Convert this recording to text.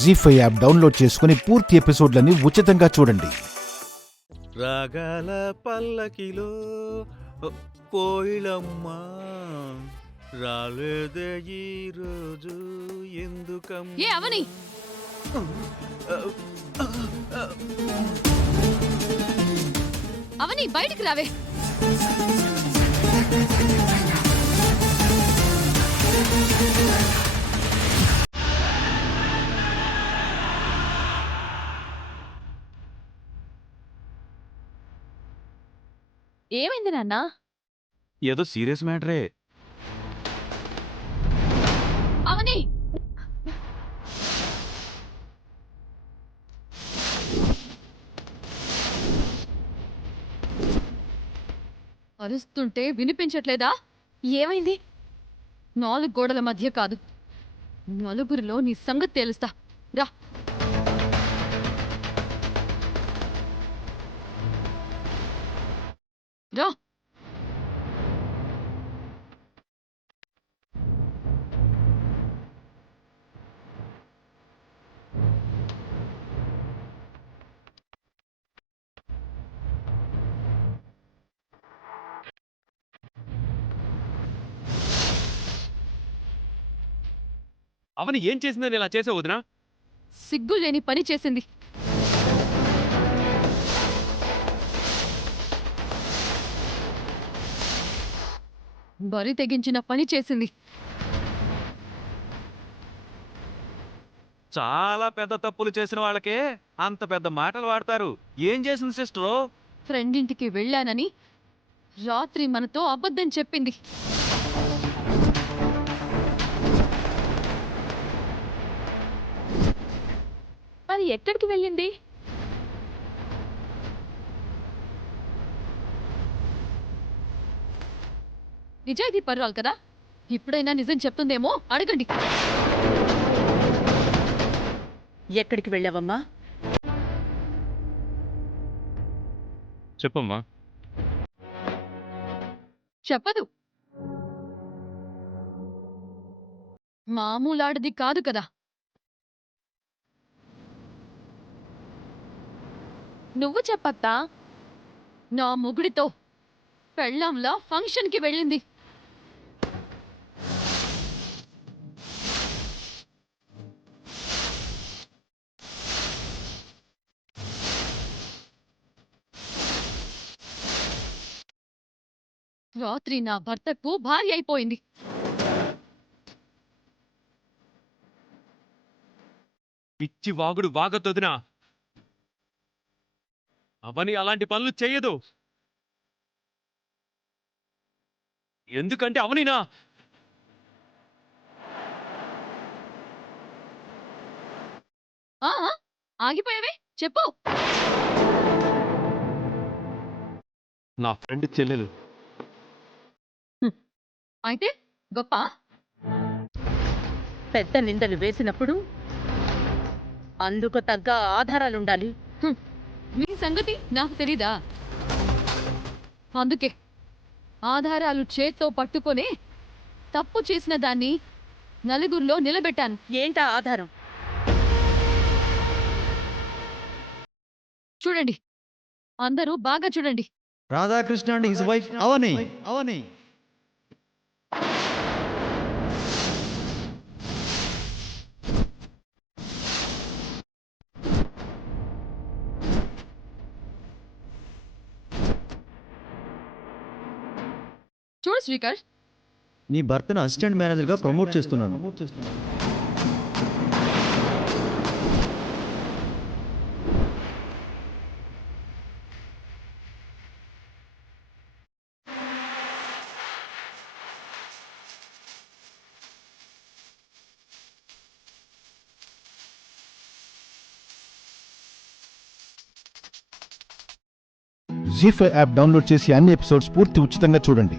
జీ5 app download చేసుకుని పూర్తి ఎపిసోడ్లని ఉచితంగా చూడండి. రాగాల పల్లకిలో కోయిలమ్మ రాలేదే ఈ రోజు ఎందుకమ్మ? ఏ అవని, అవని బయటికి రావే. ఏమైంది నాన్న? ఏదో సీరియస్ మ్యాటరే. అవని, అరుస్తుంటే వినిపించట్లేదా? ఏమైంది? 4 గోడల మధ్య కాదు, నలుగురిలో నీ సంగతి తేలుస్తా. రా. రా. అవని ఏం చేసిందని ఇలా చేసావు వదినా? సిగ్గు లేని పని చేసింది. బరి తెగించిన పని చేసింది. చాలా పెద్ద తప్పులు చేసిన వాళ్ళకే అంత పెద్ద మాటలు వాడతారు. ఏం చేసింది సిస్టరు? ఫ్రెండ్ ఇంటికి వెళ్ళానని రాత్రి మనతో అబద్ధం చెప్పింది. అది ఎక్కడికి వెళ్ళింది? నిజాయితీ పర్వాలు కదా, ఇప్పుడైనా నిజం చెప్తుందేమో అడగండి. ఎక్కడికి వెళ్ళావమ్మా? చెప్పమ్మా. చెప్పదు. మామూలాడిది కాదు కదా. నువ్వు చెప్పత్తా. నా మొగుడితో పెళ్ళాంలా ఫంక్షన్కి వెళ్ళింది. రాత్రి నా భర్తకు భార్య అయిపోయింది. పిచ్చి వాగుడు వాగతొదినా. అవని అలాంటి పనులు చెయ్యదు. ఎందుకంటే అవనినా ఆ, ఆగిపోయావే, చెప్పు. నా ఫ్రెండ్ చెల్లెలు. అయితే గొప్ప. పెద్ద నిందలు వేసినప్పుడు అందుకు తగ్గ ఆధారాలుండాలి. మీ సంగతి నాకు తెలీదా? అందుకే ఆధారాలు చేత్తో పట్టుకొని తప్పు చేసిన దాన్ని నలుగురిలో నిలబెట్టాను. ఏంటా ఆధారం? చూడండి, అందరూ బాగా చూడండి. రాధాకృష్ణ అండ్ హిస్ వైఫ్ అవని. చూడు శ్రీకర్, నీ భర్తను అసిస్టెంట్ మేనేజర్ గా ప్రమోట్ చేస్తున్నాను. జీ5 యాప్ డౌన్లోడ్ చేసి అన్ని ఎపిసోడ్స్ పూర్తి ఉచితంగా చూడండి.